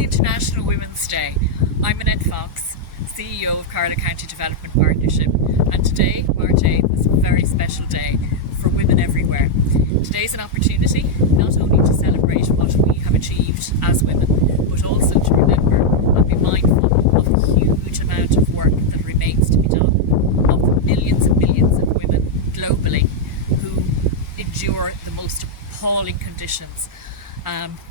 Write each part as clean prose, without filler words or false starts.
Happy International Women's Day. I'm Annette Fox, CEO of Carlow County Development Partnership, and today, March 8th, is a very special day for women everywhere. Today is an opportunity not only to celebrate what we have achieved as women, but also to remember and be mindful of the huge amount of work that remains to be done, of the millions and millions of women globally who endure the most appalling conditions,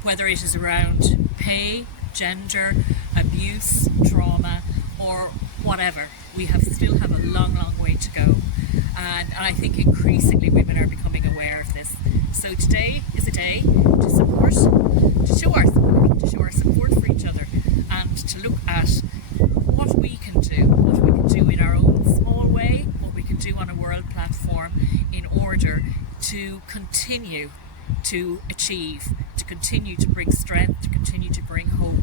whether it is around pay, gender, abuse, trauma, or whatever. We still have a long way to go, and I think increasingly women are becoming aware of this. So today is a day to support, to show our support for each other, and to look at what we can do in our own small way, what we can do on a world platform in order to continue to achieve, to continue to bring strength, to continue to bring hope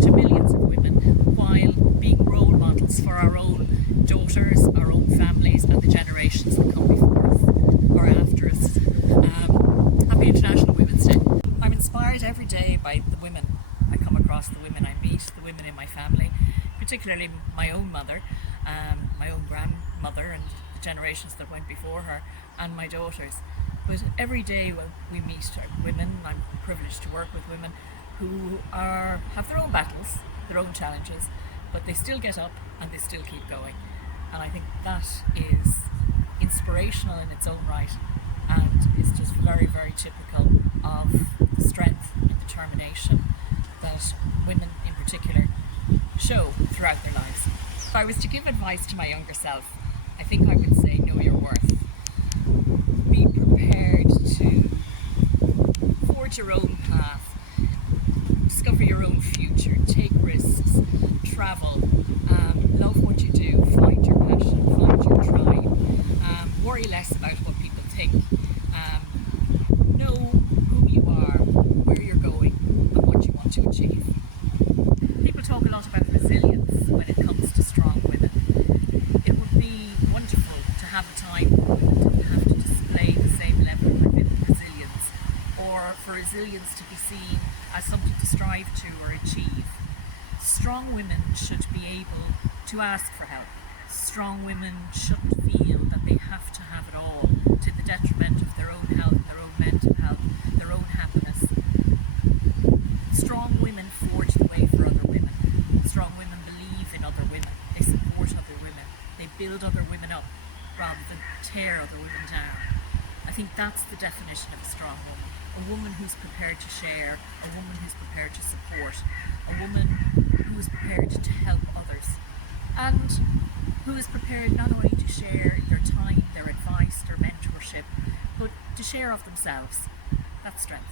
to millions of women, while being role models for our own daughters, our own families, and the generations that come before us or after us. Happy International Women's Day. I'm inspired every day by the women I come across, the women I meet, the women in my family, particularly my own mother, my own grandmother, and the generations that went before her, and my daughters. But every day when we meet women, I'm privileged to work with women who have their own battles, their own challenges, but they still get up and they still keep going. And I think that is inspirational in its own right, and is just very typical of the strength and determination that women in particular show throughout their lives. If I was to give advice to my younger self, I think I would say know your worth. Be prepared to forge your own path, discover your own future, take risks, travel, love what you do, find your passion, find your tribe, worry less about what people think, know who you are, where you're going, and what you want to achieve. People talk a lot about resilience when it comes to strong women. It would be wonderful to have a time when we don't have to display the same level of resilience, or for resilience to be seen as something to strive to or achieve. Strong women should be able to ask for help. Strong women shouldn't feel that they have to have it all to the detriment of their own health, their own mental health, their own happiness. Strong women forge the way for other women. Strong women believe in other women. They support other women. They build other women up rather than tear other women down. I think that's the definition of a strong woman. A woman who's prepared to share, a woman who's prepared to support, a woman who is prepared to help others, and who is prepared not only to share their time, their advice, their mentorship, but to share of themselves. That's strength.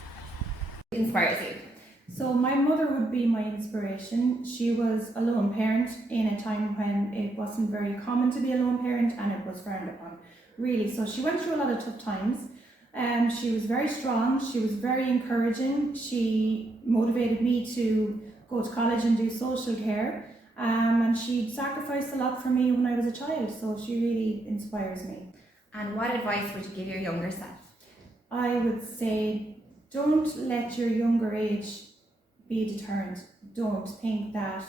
Inspires you? So my mother would be my inspiration. She was a lone parent in a time when it wasn't very common to be a lone parent, and it was frowned upon, really. So she went through a lot of tough times. She was very strong, she was very encouraging, she motivated me to go to college and do social care, and she sacrificed a lot for me when I was a child, so she really inspires me. And what advice would you give your younger self? I would say, don't let your younger age be a deterrent. Don't think that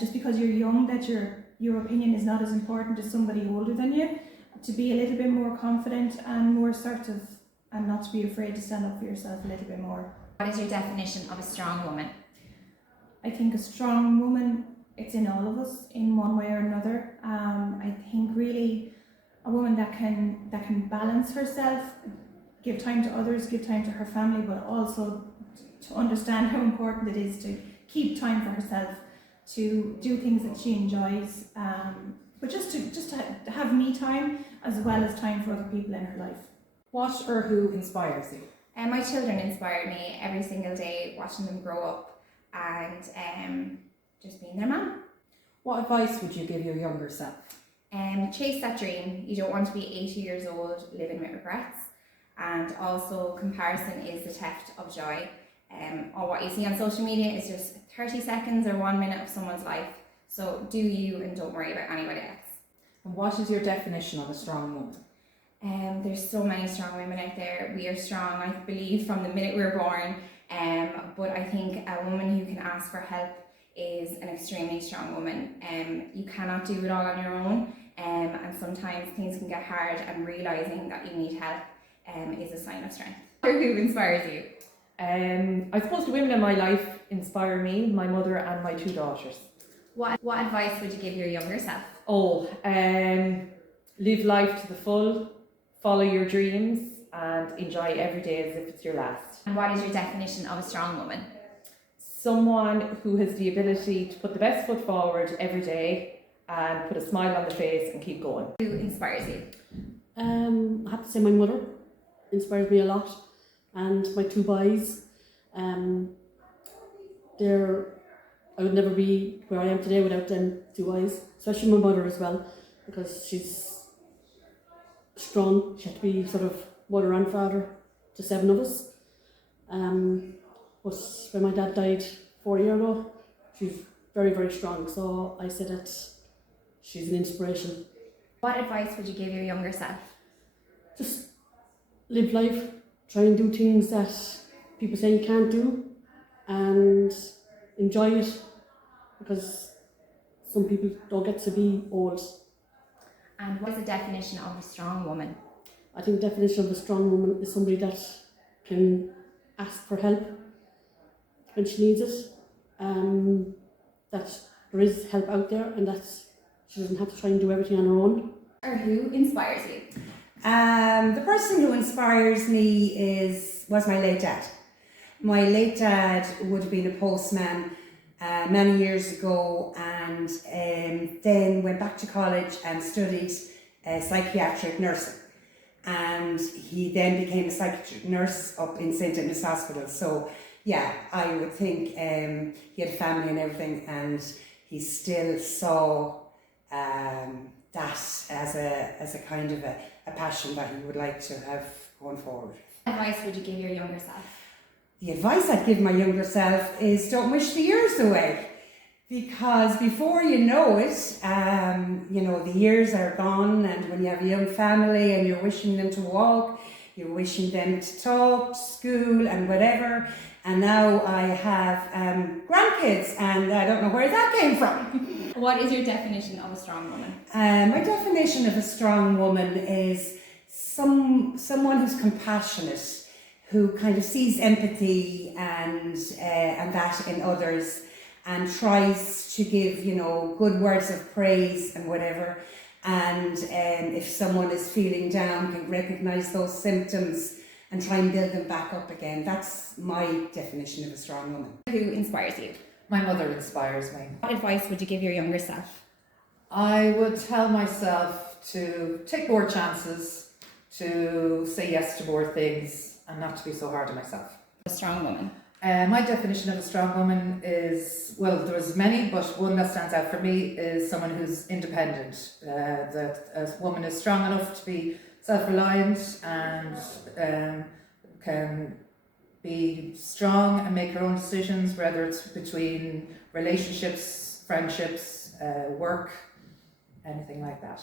just because you're young that your opinion is not as important as somebody older than you. To be a little bit more confident and more assertive, and not to be afraid to stand up for yourself a little bit more. What is your definition of a strong woman? I think a strong woman, it's in all of us in one way or another. I think really a woman that can balance herself, give time to others, give time to her family, but also to understand how important it is to keep time for herself, to do things that she enjoys, but just to have me time as well as time for other people in her life. What or who inspires you? My children inspire me every single day, watching them grow up and just being their mum. What advice would you give your younger self? Chase that dream. You don't want to be 80 years old living with regrets. And also, comparison is the theft of joy. Or what you see on social media is just 30 seconds or 1 minute of someone's life. So do you, and don't worry about anybody else. And what is your definition of a strong woman? There's so many strong women out there. We are strong, I believe, from the minute we're born. But I think a woman who can ask for help is an extremely strong woman. You cannot do it all on your own, and sometimes things can get hard, and realising that you need help is a sign of strength. Who inspires you? I suppose the women in my life inspire me, my mother and my 2 daughters. What advice would you give your younger self? Live life to the full, follow your dreams, and enjoy every day as if it's your last. And what is your definition of a strong woman? Someone who has the ability to put the best foot forward every day and put a smile on the face and keep going. Who inspires you? I have to say my mother inspires me a lot, and my 2 boys. I would never be where I am today without them 2 boys, especially my mother as well, because she's strong. She had to be sort of mother and father to 7 of us. But when my dad died 4 years ago, she's very, very strong. So I said that she's an inspiration. What advice would you give your younger self? Just live life, try and do things that people say you can't do, and enjoy it, because some people don't get to be old. And what is the definition of a strong woman? I think the definition of a strong woman is somebody that can ask for help when she needs it, that there is help out there, and that she doesn't have to try and do everything on her own. Or who inspires you? The person who inspires me was my late dad. My late dad would have been a postman many years ago, and then went back to college and studied psychiatric nursing. And he then became a psychiatric nurse up in St. Edmund's Hospital. So yeah, I would think he had a family and everything, and he still saw that as a kind of a passion that he would like to have going forward. What advice would you give your younger self? The advice I'd give my younger self is don't wish the years away, because before you know it, the years are gone, and when you have a young family and you're wishing them to walk, you're wishing them to talk, school and whatever, and now I have grandkids and I don't know where that came from. What is your definition of a strong woman? My definition of a strong woman is someone who's compassionate, who kind of sees empathy and that in others, and tries to give, good words of praise and whatever. And if someone is feeling down, can recognise those symptoms and try and build them back up again. That's my definition of a strong woman. Who inspires you? My mother inspires me. What advice would you give your younger self? I would tell myself to take more chances, to say yes to more things, and not to be so hard on myself. A strong woman. My definition of a strong woman is, well, there's many, but one that stands out for me is someone who's independent. That a woman is strong enough to be self-reliant and can be strong and make her own decisions, whether it's between relationships, friendships, work, anything like that.